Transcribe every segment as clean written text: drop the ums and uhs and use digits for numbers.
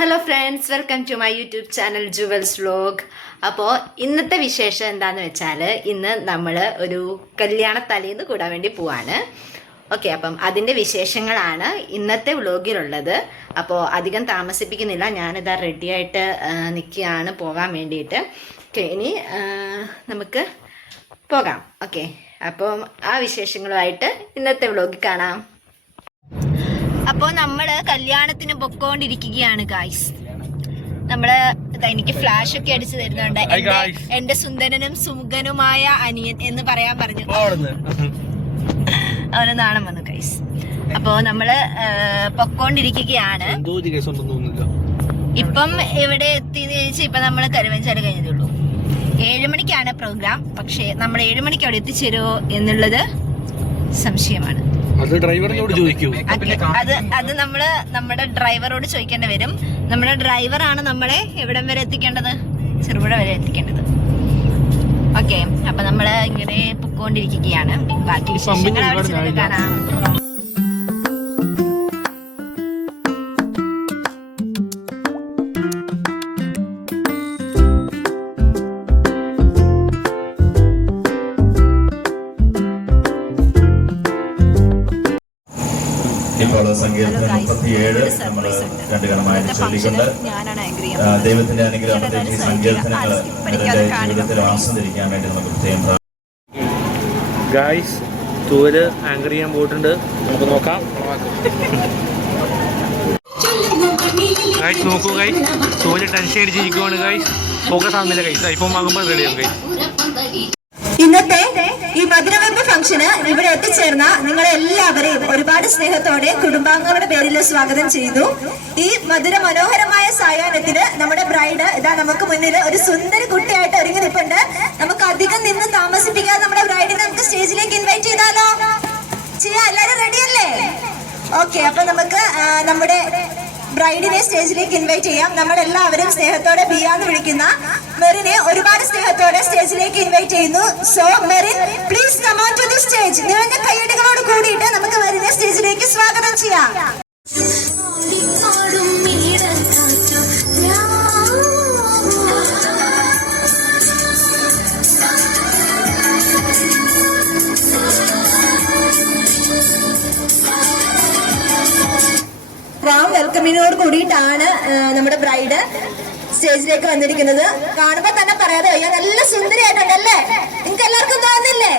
Hello friends, welcome to my YouTube channel Jewel's vlog. അപ്പോൾ ഇന്നത്തെ വിശേഷം എന്താണെന്ന് വെച്ചാൽ ഇന്ന് നമ്മൾ ഒരു കല്യാണ തലേന്ന് കൂടാൻ വേണ്ടി പോവാണ്. ഓക്കെ, അപ്പം അതിൻ്റെ വിശേഷങ്ങളാണ് ഇന്നത്തെ വ്ലോഗിലുള്ളത്. അപ്പോൾ അധികം താമസിപ്പിക്കുന്നില്ല, ഞാനിതാ റെഡിയായിട്ട് നിൽക്കുകയാണ് പോകാൻ വേണ്ടിയിട്ട്. ഓക്കെ, ഇനി നമുക്ക് പോകാം. ഓക്കെ, അപ്പം ആ വിശേഷങ്ങളുമായിട്ട് ഇന്നത്തെ വ്ലോഗിൽ കാണാം. അപ്പോൾ നമ്മള് കല്യാണത്തിന് പൊക്കോണ്ടിരിക്കുകയാണ് ഗായ്സ്. നമ്മള് എനിക്ക് ഫ്ലാഷ് ഒക്കെ അടിച്ചു തരുന്നുണ്ട്. എന്റെ സുന്ദരനും സുമുഖനുമായ അനിയൻ എന്ന് പറയാൻ പറഞ്ഞു. അവന് നാണം വന്നു ഗായ്സ്. അപ്പോ നമ്മള് പൊക്കോണ്ടിരിക്കുകയാണ്. ഇപ്പം ഇവിടെ എത്തിയെന്ന് ചോദിച്ചാൽ ഇപ്പൊ നമ്മള് കരുവഞ്ചാല് കഴിഞ്ഞതേ ഉള്ളൂ. 7 മണിക്കാണ് പ്രോഗ്രാം. പക്ഷെ നമ്മൾ 7 മണിക്ക് അവിടെ എത്തിച്ചേരുമോ എന്നുള്ളത് സംശയമാണ്. അത് ഡ്രൈവറിനോട് ചോദിക്കൂ. അത് നമ്മള് നമ്മുടെ ഡ്രൈവറോട് ചോദിക്കേണ്ടി വരും. നമ്മുടെ ഡ്രൈവറാണ് നമ്മളെ എവിടം വരെ എത്തിക്കേണ്ടത്, ചെറുപുഴ വരെ എത്തിക്കേണ്ടത്. ഓക്കെ, അപ്പൊ നമ്മള് ഇങ്ങനെ പൊക്കോണ്ടിരിക്കുകയാണ്. ബാക്കി വിശേഷങ്ങൾ അവിടെ കാണാം. ഇപ്പോൾ സങ്കീർത്തനം 37 നമ്മൾ രണ്ട് ഗണമായിട്ട് ചൊല്ലിക്കൊണ്ട് ദൈവത്തിന്റെ അനുഗ്രഹം പ്രത്യേകിച്ച് ഈ സങ്കീർത്തനങ്ങൾ ജീവിതത്തിൽ ആസ്വദിക്കാൻ വേണ്ടി നമുക്ക് പ്രത്യേകം. ഗായ്സ്, തൂര് ആങ്കർ ചെയ്യാൻ പോയിട്ടുണ്ട്. നമുക്ക് നോക്കാം. ഗായ്സ് നോക്കൂ ഗായ്സ്, തൂര് ടെൻഷൻ അടിച്ചിരിക്കുവാണ് ഗായ്സ്. ഫോക്കസ് ആവുന്നില്ല ഗായ്സ്. ഐഫോൺ വാങ്ങുമ്പോൾ റെഡിയാവും ഗായ്സ്. ഇന്നത്തെ ഈ മധുരവെപ്പ് ഫംഗ്ഷന് ഇവിടെ എത്തിച്ചേർന്ന നിങ്ങളെല്ലാവരെയും ഒരുപാട് സ്നേഹത്തോടെ കുടുംബാംഗങ്ങളുടെ പേരിൽ സ്വാഗതം ചെയ്തു. ഈ മധുര മനോഹരമായ സായാഹ്നത്തിന് നമ്മുടെ ബ്രൈഡ് ഇതാ നമുക്ക് മുന്നിൽ ഒരു സുന്ദരി കുട്ടിയായിട്ട് ഒരുങ്ങി നിൽപ്പുണ്ട്. നമുക്ക് അധികം നിന്ന് താമസിപ്പിക്കാതെ നമ്മുടെ ബ്രൈഡിനെ നമുക്ക് സ്റ്റേജിലേക്ക് ഇൻവൈറ്റ് ചെയ്താലോ? ചെയ്യാം. എല്ലാരും റെഡിയല്ലേ? ഓക്കെ, അപ്പൊ നമുക്ക് നമ്മുടെ ബ്രൈഡിനെ സ്റ്റേജിലേക്ക് ഇൻവൈറ്റ് ചെയ്യാം. നമ്മളെല്ലാവരും സ്നേഹത്തോടെ ബിയാന്ന് വിളിക്കുന്ന മെറിനെ ഒരുപാട് സ്നേഹത്തോടെ സ്റ്റേജിലേക്ക് ഇൻവൈറ്റ് ചെയ്യുന്നു. So Merin, please come on to the stage. നിങ്ങളുടെ കയ്യടികളോട് കൂടിയിട്ട് നമുക്ക് മെറിനെ സ്റ്റേജിലേക്ക് സ്വാഗതം ചെയ്യാം. വെൽക്കമിനോട് കൂടിയിട്ടാണ് നമ്മുടെ ബ്രൈഡ് സ്റ്റേജിലേക്ക് വന്നിരിക്കുന്നത്. കാണുമ്പോ തന്നെ പറയാതെ വയ്യ, നല്ല സുന്ദരിയായിട്ടുണ്ടല്ലേ? നിങ്ങൾക്ക് എല്ലാവർക്കും തോന്നുന്നില്ലേ?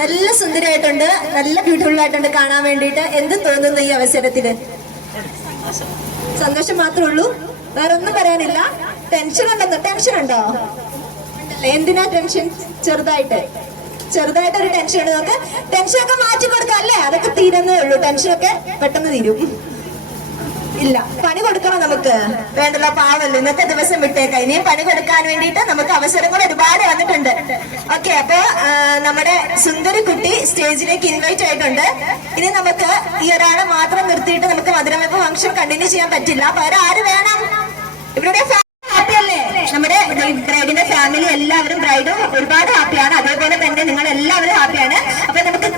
നല്ല സുന്ദരിയായിട്ടുണ്ട്, നല്ല ബ്യൂട്ടിഫുൾ ആയിട്ടുണ്ട് കാണാൻ വേണ്ടിയിട്ട്. എന്ത് തോന്നുന്നു ഈ അവസരത്തില്? സന്തോഷം മാത്രമേ ഉള്ളൂ, വേറെ ഒന്നും പറയാനില്ല. ടെൻഷൻ ഉണ്ടെന്നോ? ടെൻഷൻ ഉണ്ടോ? എന്തിനാ ടെൻഷൻ? ചെറുതായിട്ടൊരു ടെൻഷൻ ഉണ്ട്. നമുക്ക് ടെൻഷനൊക്കെ മാറ്റി കൊടുക്കാം അല്ലേ? അതൊക്കെ തീരുന്നേ ഉള്ളൂ. ടെൻഷനൊക്കെ പെട്ടെന്ന് തീരും. ഇല്ല, പണി കൊടുക്കണം നമുക്ക്. വേണ്ടല്ലോ, പാവല്ലോ, ഇന്നത്തെ ദിവസം വിട്ടേക്കാം. ഇനിയും പണി കൊടുക്കാൻ വേണ്ടിയിട്ട് നമുക്ക് അവസരങ്ങൾ ഒരുപാട് വന്നിട്ടുണ്ട്. ഓക്കെ, അപ്പൊ നമ്മുടെ സുന്ദരി കുട്ടി സ്റ്റേജിലേക്ക് ഇൻവൈറ്റ് ആയിട്ടുണ്ട്. ഇനി നമുക്ക് ഈ ഒരാളെ മാത്രം നിർത്തിയിട്ട് നമുക്ക് മധുരവെപ്പ് ഫംഗ്ഷൻ കണ്ടിന്യൂ ചെയ്യാൻ പറ്റില്ല. അപ്പൊ ആര് വേണം? ഇവിടെ ഹാപ്പി അല്ലേ? നമ്മുടെ ബ്രൈഡിന്റെ ഫാമിലി എല്ലാവരും, ബ്രൈഡും ഒരുപാട് ഹാപ്പിയാണ്. അതേപോലെ തന്നെ നിങ്ങൾ എല്ലാവരും ഹാപ്പിയാണ്. അപ്പൊ നമുക്ക്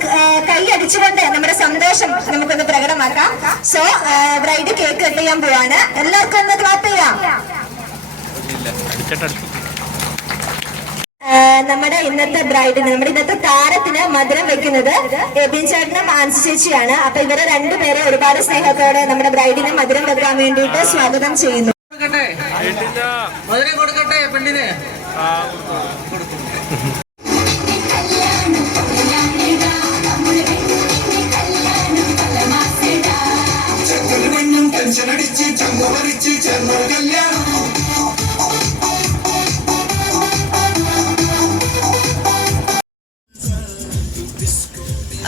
കൈ അടിച്ചുകൊണ്ട് നമ്മുടെ സന്തോഷം നമുക്കൊന്ന് പ്രകടമാക്കാം. സോ ബ്രൈഡ് കേക്ക് കട്ട് ചെയ്യാൻ പോവാണ്. എല്ലാവർക്കും ഒന്ന് ക്ലാപ്പ് ചെയ്യാം. നമ്മുടെ ഇന്നത്തെ ബ്രൈഡിന്, നമ്മുടെ ഇന്നത്തെ താരത്തിന് മധുരം വെക്കുന്നത് എബിൻ ചേട്ടനും ആൻസി ചേച്ചിയാണ്. അപ്പൊ ഇവരെ രണ്ടുപേരെ ഒരുപാട് സ്നേഹത്തോടെ നമ്മുടെ ബ്രൈഡിന് മധുരം വെക്കാൻ വേണ്ടിയിട്ട് സ്വാഗതം ചെയ്യുന്നു. മധുരം കൊടുക്കട്ടെ പെണ്ണിന്.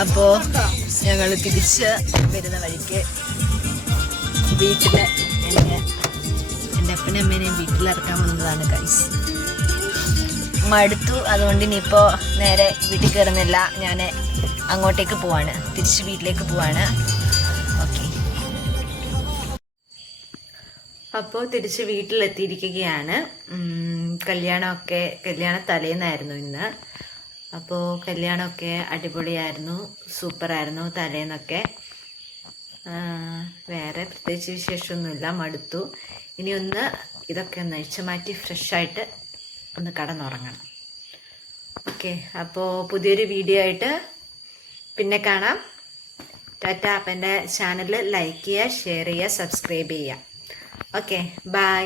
അപ്പോ ഞങ്ങൾ തിരിച്ച് വരുന്ന വഴിക്ക് വീട്ടില് എൻ്റെ അപ്പനും അമ്മേനെയും വീട്ടിലിറക്കാൻ വന്നതാണ് ഗൈസ്. മടുത്തു, അതുകൊണ്ട് ഇനിയിപ്പോൾ നേരെ വീട്ടിൽ കയറുന്നില്ല. ഞാൻ അങ്ങോട്ടേക്ക് പോവാണ്, തിരിച്ച് വീട്ടിലേക്ക് പോവാണ്. ഓക്കെ, അപ്പോൾ തിരിച്ച് വീട്ടിലെത്തിയിരിക്കുകയാണ്. കല്യാണ തലേന്നായിരുന്നു ഇന്ന്. അപ്പോൾ കല്യാണമൊക്കെ അടിപൊളിയായിരുന്നു, സൂപ്പറായിരുന്നു തലേന്നൊക്കെ. വേറെ പ്രത്യേകിച്ച് വിശേഷമൊന്നുമില്ല, മടുത്തു. ഇനി ഒന്ന് ഇതൊക്കെ ഒന്ന് അഴിച്ചു മാറ്റി ഫ്രഷായിട്ട് ഒന്ന് കടന്നുറങ്ങണം. ഓക്കെ, അപ്പോൾ പുതിയൊരു വീഡിയോ ആയിട്ട് പിന്നെ കാണാം. ടാറ്റ. അപ്പം എൻ്റെ ചാനൽ ലൈക്ക് ചെയ്യുക, ഷെയർ ചെയ്യുക, സബ്സ്ക്രൈബ് ചെയ്യുക. Okay, by.